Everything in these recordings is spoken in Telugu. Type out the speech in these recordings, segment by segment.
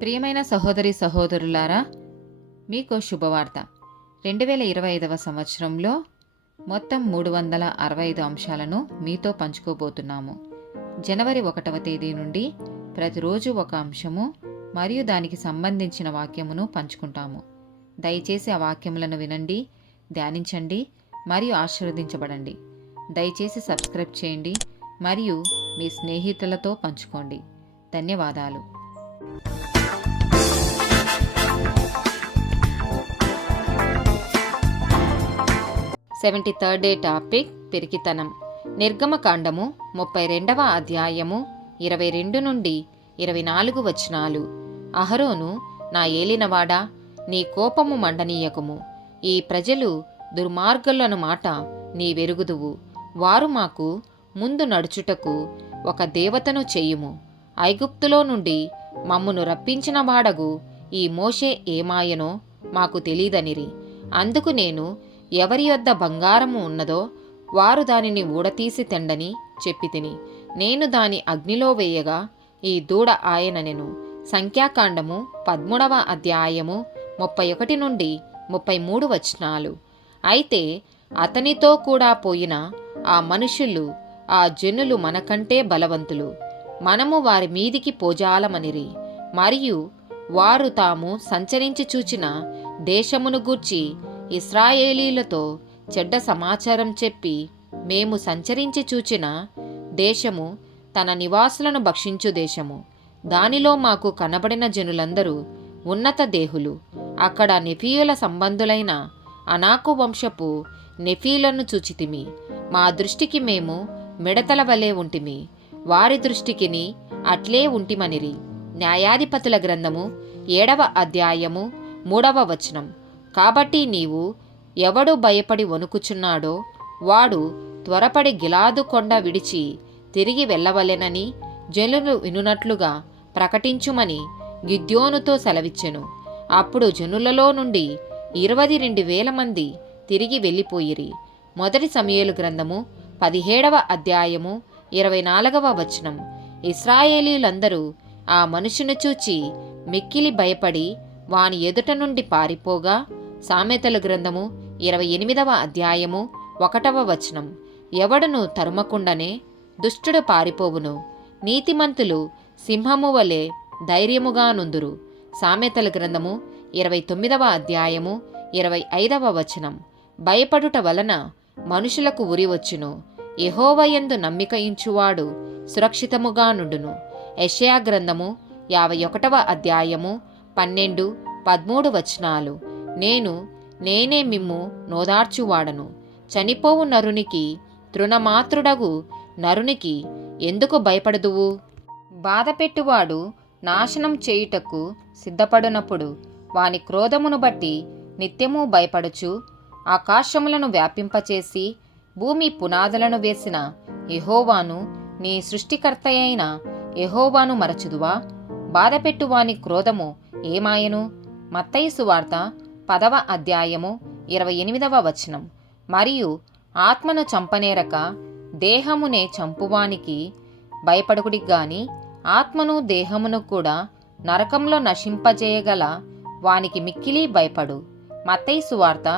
ప్రియమైన సహోదరి సహోదరులారా, మీకు శుభవార్త. 2025 సంవత్సరంలో మొత్తం 365 అంశాలను మీతో పంచుకోబోతున్నాము. జనవరి 1వ తేదీ నుండి ప్రతిరోజు ఒక అంశము మరియు దానికి సంబంధించిన వాక్యమును పంచుకుంటాము. దయచేసి ఆ వాక్యములను వినండి, ధ్యానించండి మరియు ఆశీర్వదించబడండి. దయచేసి సబ్స్క్రైబ్ చేయండి మరియు మీ స్నేహితులతో పంచుకోండి. ధన్యవాదాలు. 73rd డే టాపిక్ పిరికితనం. నిర్గమకాండము 32వ అధ్యాయము 22 నుండి 24 వచనాలు. అహరోను, నా ఏలినవాడా, నీ కోపము మండనీయకుము. ఈ ప్రజలు దుర్మార్గులను మాట నీ వెరుగుదువు. వారు మాకు ముందు నడుచుటకు ఒక దేవతను చెయ్యుము. ఐగుప్తులో నుండి మమ్మును రప్పించిన వాడగు ఈ మోషే ఏమాయనో మాకు తెలీదనిరి. అందుకు నేను, ఎవరి యొద్ద బంగారము ఉన్నదో వారు దానిని ఊడతీసి తెండని చెప్పితిని. నేను దాని అగ్నిలో వేయగా ఈ దూడ ఆయననెను. సంఖ్యాకాండము 13వ అధ్యాయము 31 నుండి 33 వచనాలు. అయితే అతనితో కూడా పోయిన ఆ మనుషులు, ఆ జనులు మనకంటే బలవంతులు, మనము వారి మీదికి పోజాలమనిరి. మరియు వారు తాము సంచరించి చూచిన దేశమును గూర్చి ఇశ్రాయేలీలతో చెడ్డ సమాచారం చెప్పి, మేము సంచరించి చూచిన దేశము తన నివాసులను భక్షించు దేశము. దానిలో మాకు కనబడిన జనులందరూ ఉన్నత దేహులు. అక్కడ నెఫీయుల సంబంధులైన అనాకు వంశపు నెఫీలను చూచితిమి. మా దృష్టికి మేము మిడతల వలె ఉంటిమి, వారి దృష్టికిని అట్లే ఉంటిమనిరి. న్యాయాధిపతుల గ్రంథము 7వ అధ్యాయము 3వ వచనం. కాబట్టి నీవు, ఎవడు భయపడి వణుకుచున్నాడో వాడు త్వరపడి గిలాదు కొండ విడిచి తిరిగి వెళ్ళవలెనని జనులు వినునట్లుగా ప్రకటించుమని గిద్యోనుతో సెలవిచ్చెను. అప్పుడు జనులలో నుండి 22,000 మంది తిరిగి వెళ్ళిపోయిరి. మొదటి సమూయేలు గ్రంథము 17వ అధ్యాయము 24వ వచనం. ఇశ్రాయేలీలందరూ ఆ మనుషుని చూచి మిక్కిలి భయపడి వాని ఎదుట నుండి పారిపోగా, సామెతల గ్రంథము 28వ అధ్యాయము 1వ వచనం. ఎవడును తరుమకుండనే దుష్టుడు పారిపోవును, నీతిమంతులు సింహము వలె ధైర్యముగా నుందురు. సామెతల గ్రంథము 29వ అధ్యాయము 25వ వచనం. భయపడుట వలన మనుషులకు ఉరి వచ్చును, యెహోవాయందు నమ్మిక ఇంచువాడు సురక్షితముగా నుండును. యెషయా గ్రంథము 51వ అధ్యాయము 12, 13 వచనాలు. నేనే మిమ్ము నోదార్చువాడను. చనిపోవు నరునికి, తృణమాత్రుడగు నరునికి ఎందుకు భయపడదువు? బాధపెట్టువాడు నాశనం చేయుటకు సిద్ధపడినప్పుడు వాని క్రోధమును బట్టి నిత్యము భయపడుచు, ఆకాశములను వ్యాపింపచేసి భూమి పునాదులను వేసిన యెహోవాను, నీ సృష్టికర్తయైన యెహోవాను మరచుదువా? బాధపెట్టువాని క్రోధము ఏమాయను? మత్తయి సువార్త 10వ అధ్యాయము 28వ వచనం. మరియు ఆత్మను చంపనేరక దేహమునే చంపువానికి భయపడుకుడి గాని, ఆత్మను దేహమును కూడా నరకంలో నశింపజేయగల వానికి మిక్కిలి భయపడు. మత్తయి సువార్త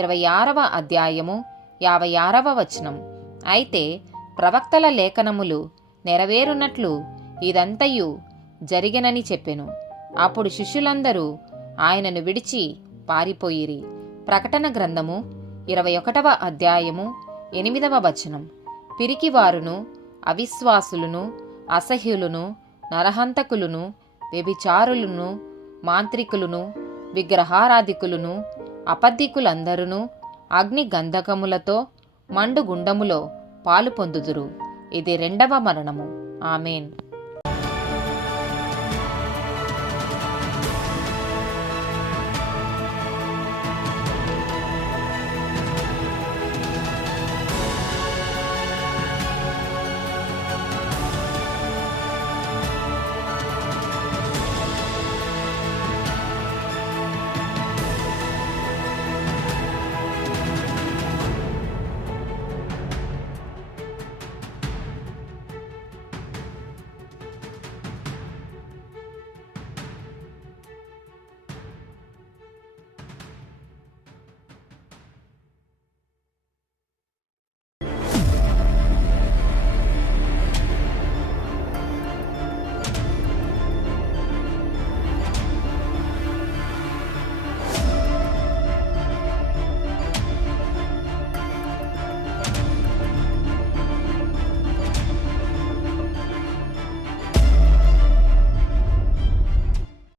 26వ అధ్యాయము 56వ వచనం. అయితే ప్రవక్తల లేఖనములు నెరవేరునట్లు ఇదంతయు జరిగెనని చెప్పెను. అప్పుడు శిష్యులందరూ ఆయనను విడిచి పారిపోయిరి. ప్రకటన గ్రంథము 21వ అధ్యాయము 8వ వచనం. పిరికివారును, అవిశ్వాసులను, అసహ్యులను, నరహంతకులను, వ్యభిచారులను, మాంత్రికులను, విగ్రహారాధికులను, అబద్ధికులందరూ అగ్ని గంధకములతో మండు గుండములో పాలు పొందుదురు. ఇది 2వ మరణము. ఆమేన్.